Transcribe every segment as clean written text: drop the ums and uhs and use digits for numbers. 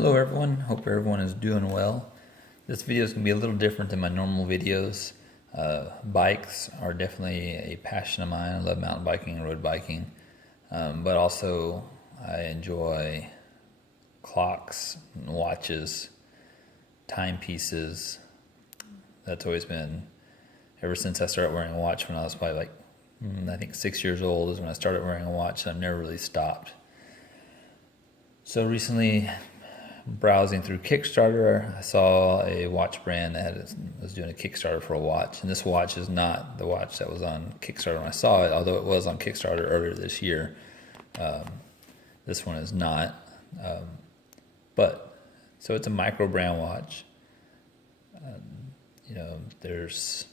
Hello everyone, hope everyone is doing well. This video is going to be a little different than my normal videos. Bikes are definitely a passion of mine. I love mountain biking and road biking, but also I enjoy clocks, and watches, timepieces. That's always been, ever since I started wearing a watch when I was probably like, I think 6 years old is when I started wearing a watch, and I've never really stopped. So recently, browsing through Kickstarter, I saw a watch brand that was doing a Kickstarter for a watch, and this watch is not the watch that was on Kickstarter when I saw it, although it was on Kickstarter earlier this year. This one is not, so it's a micro brand watch. There's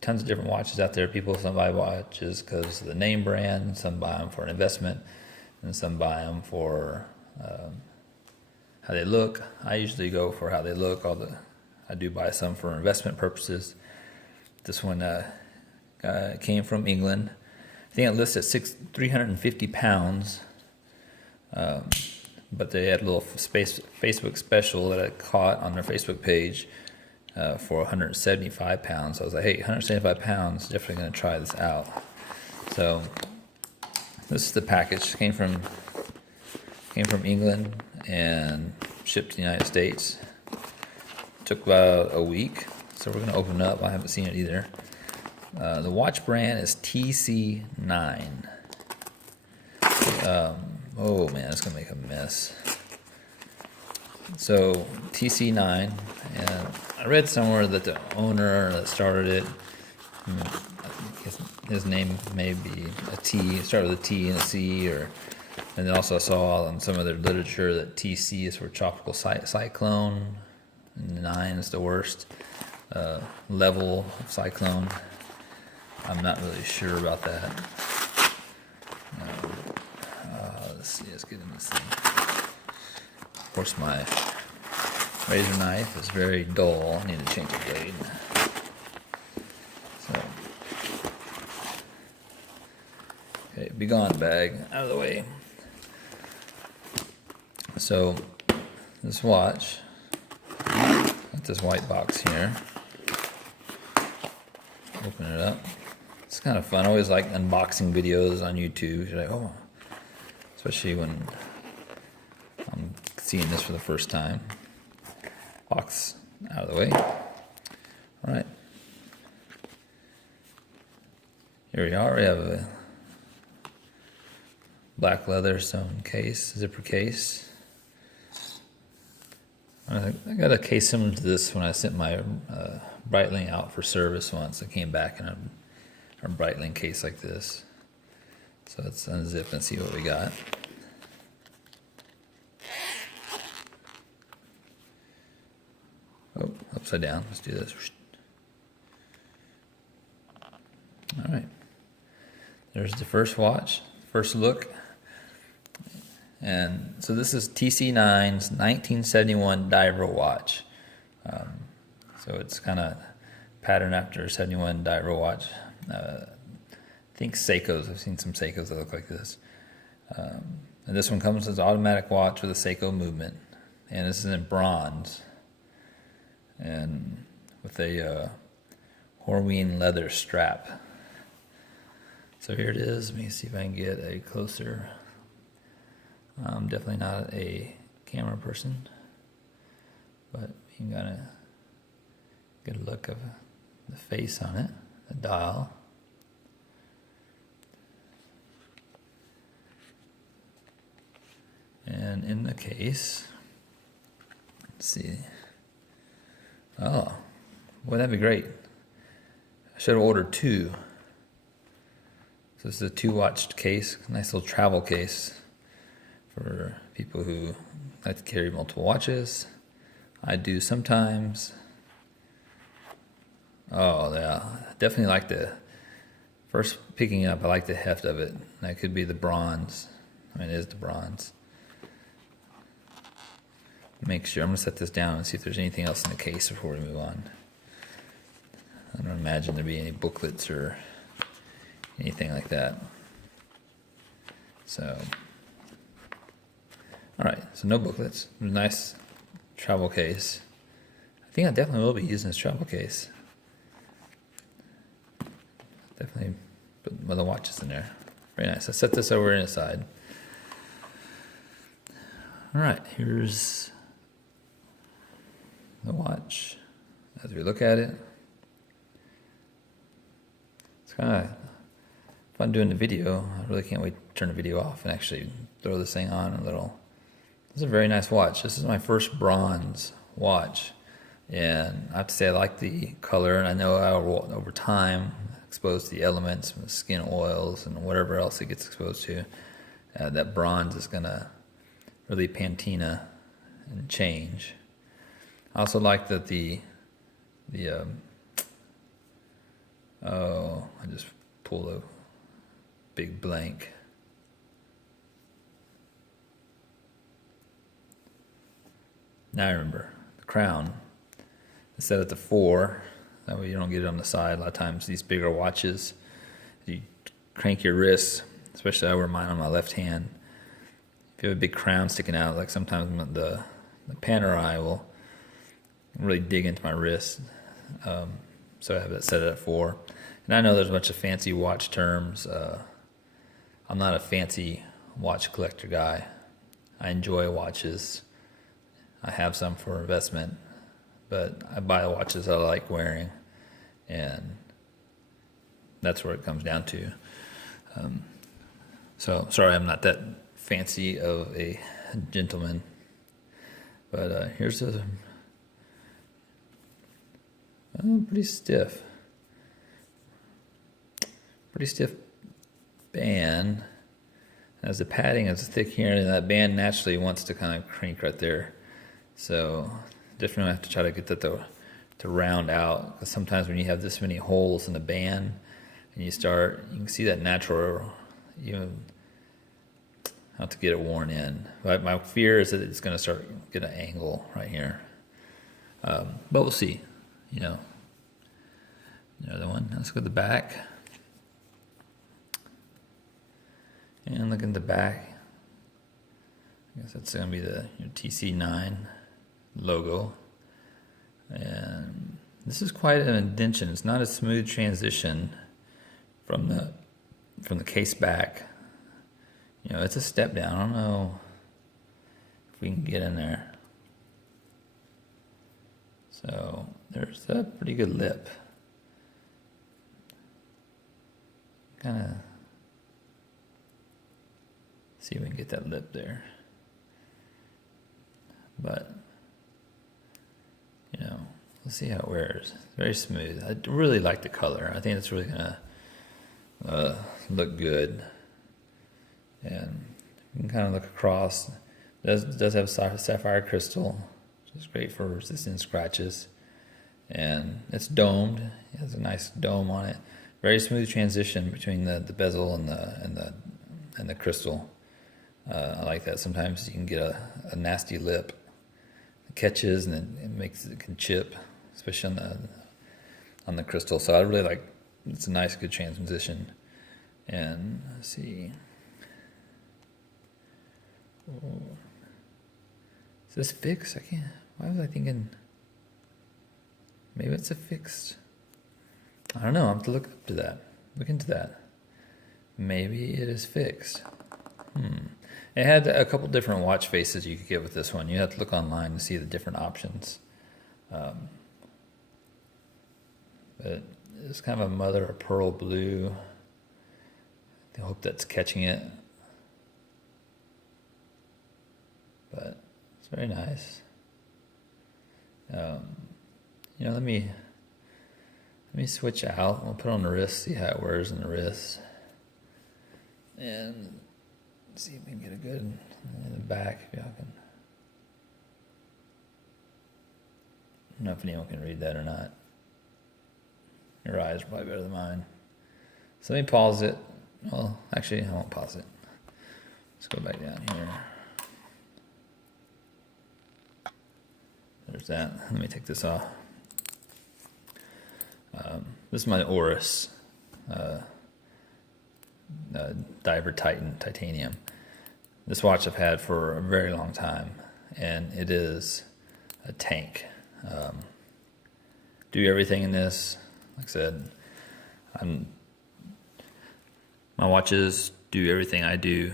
tons of different watches out there. Some buy watches because of the name brand, some buy them for an investment, and some buy them for how they look. I usually go for how they look. I do buy some for investment purposes. This one came from England. I think it lists at 350 pounds, but they had a little Facebook special that I caught on their Facebook page for 175 pounds. So I was like, hey, 175 pounds, definitely going to try this out. So this is the package. Came from England and shipped to the United States. Took about a week, so we're going to open it up. I haven't seen it either. The watch brand is TC-9. Oh man, it's going to make a mess. So TC-9, and I read somewhere that the owner that started it, his name may be a T, started with a T and a C, and then also I saw in some of their literature that TC is for tropical cyclone, and 9 is the worst level of cyclone. I'm not really sure about that. Let's see, let's get in this thing. Of course, my razor knife is very dull. I need to change the blade. So, okay, be gone, bag, out of the way. So, this watch, got this white box here. Open it up. It's kind of fun. I always like unboxing videos on YouTube. You're like, oh, especially when I'm seeing this for the first time. Box out of the way. All right. Here we are. We have a black leather stone case, zipper case. I got a case similar to this when I sent my Breitling out for service once. I came back in a Breitling case like this. So let's unzip and see what we got. Oh, upside down. Let's do this. All right. There's the first watch, first look. And so this is TC-9's 1971 diver watch. So it's kind of patterned after a 71 diver watch. I think Seikos. I've seen some Seikos that look like this. And this one comes as an automatic watch with a Seiko movement. And this is in bronze. And with a Horween leather strap. So here it is. Let me see if I can get a closer. I'm definitely not a camera person, but you can kind of get a look of the face on it, the dial. And in the case, let's see. Oh, well, that'd be great. I should have ordered 2. So this is a 2-watch case, nice little travel case for people who like to carry multiple watches. I do sometimes. Oh yeah, definitely like first picking it up, I like the heft of it. That could be the bronze. I mean, it is the bronze. Make sure, I'm going to set this down and see if there's anything else in the case before we move on. I don't imagine there'd be any booklets or anything like that. So, right, so no booklets. Nice travel case. I think I definitely will be using this travel case. Definitely put one of the watches in there. Very nice. I set this over on the side. All right, here's the watch. As we look at it, it's kind of fun doing the video. I really can't wait to turn the video off and actually throw this thing on a little. This is a very nice watch. This is my first bronze watch, and I have to say I like the color, and I know I will, over time, exposed to the elements, skin oils, and whatever else it gets exposed to, that bronze is gonna really patina and change. I also like that oh, I just pulled a big blank. Now I remember the crown. It's set at the 4. That way you don't get it on the side. A lot of times these bigger watches, you crank your wrists, especially I wear mine on my left hand. If you have a big crown sticking out, like sometimes the Panerai will really dig into my wrist. So I have it set at 4. And I know there's a bunch of fancy watch terms. I'm not a fancy watch collector guy. I enjoy watches. I have some for investment, but I buy the watches I like wearing, and that's where it comes down to. So sorry, I'm not that fancy of a gentleman, but here's a pretty stiff band. As the padding is thick here, and that band naturally wants to kind of crank right there. So definitely have to try to get that to round out, because sometimes when you have this many holes in the band and you can see that natural, you have to get it worn in. But my fear is that it's going to start get an angle right here. But we'll see. The other one. Let's go to the back. And look at the back. I guess that's going to be the TC-9 logo. And this is quite an indentation. It's not a smooth transition from the case back. It's a step down. I don't know if we can get in there. So there's a pretty good lip. Kind of see if we can get that lip there. But let's see how it wears. It's very smooth. I really like the color. I think it's really gonna look good. And you can kind of look across. It does have sapphire crystal, which is great for resisting scratches. And it's domed. It has a nice dome on it. Very smooth transition between the bezel and the crystal. I like that. Sometimes you can get a nasty lip. It catches and it can chip, especially on the crystal. So I really like. It's a nice, good transition. And let's see. Oh. Is this fixed? I can't. Why was I thinking? Maybe it's a fixed. I don't know. I have to look up to that. Look into that. Maybe it is fixed. It had a couple different watch faces you could get with this one. You have to look online to see the different options. But it's kind of a mother of pearl blue. I hope that's catching it. But it's very nice. Let me switch out. We'll put it on the wrist, see how it wears in the wrist. And see if we can get a good in the back. If y'all can. I don't know if anyone can read that or not. Your eyes are probably better than mine. So let me pause it. Well, actually, I won't pause it. Let's go back down here. There's that. Let me take this off. This is my Oris Diver Titan titanium. This watch I've had for a very long time, and it is a tank. Do everything in this. Like I said, my watches do everything I do,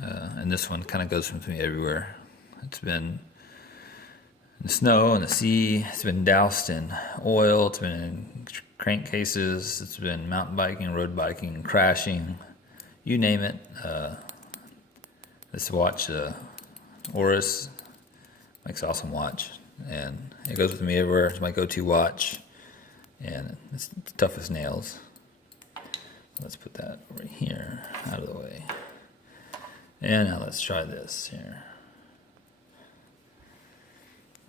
and this one kind of goes with me everywhere. It's been in the snow and the sea. It's been doused in oil. It's been in crankcases. It's been mountain biking, road biking, crashing, you name it. This watch, Oris, makes an awesome watch, and it goes with me everywhere. It's my go-to watch, and it's tough as nails. Let's put that over here, out of the way. And now let's try this here.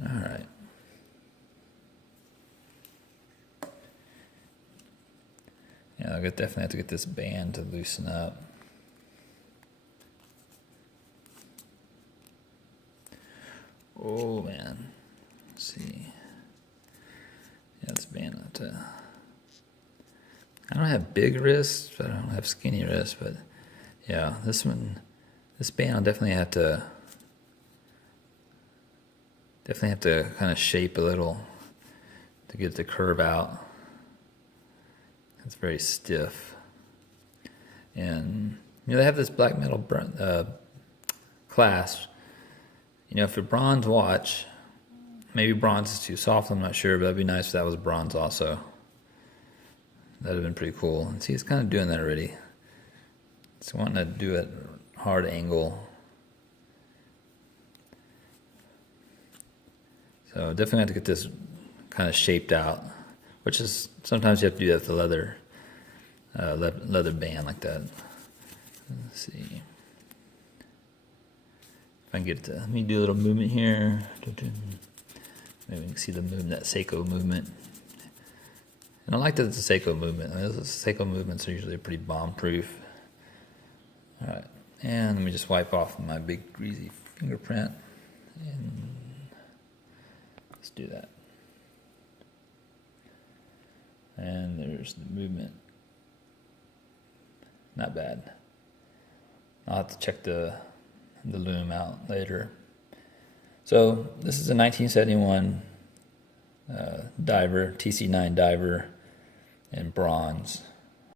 All right. Yeah, I definitely have to get this band to loosen up. Oh man, let's see. Yeah, this band up to. I don't have big wrists, but I don't have skinny wrists. But yeah, this band I'll definitely have to kind of shape a little to get the curve out. It's very stiff, and they have this black metal clasp. If a bronze watch, maybe bronze is too soft, I'm not sure, but that'd be nice if that was bronze also. That'd have been pretty cool. And see, it's kind of doing that already. It's wanting to do it hard angle. So definitely have to get this kind of shaped out, which is, sometimes you have to do that with the leather band like that. Let's see. If I can get it to, let me do a little movement here. Maybe we can see the movement, that Seiko movement. And I like that it's a Seiko movement. Those Seiko movements are usually pretty bomb-proof. All right, and let me just wipe off my big greasy fingerprint. And let's do that. And there's the movement. Not bad. I'll have to check the loom out later. So this is a 1971 diver, TC-9 diver in bronze.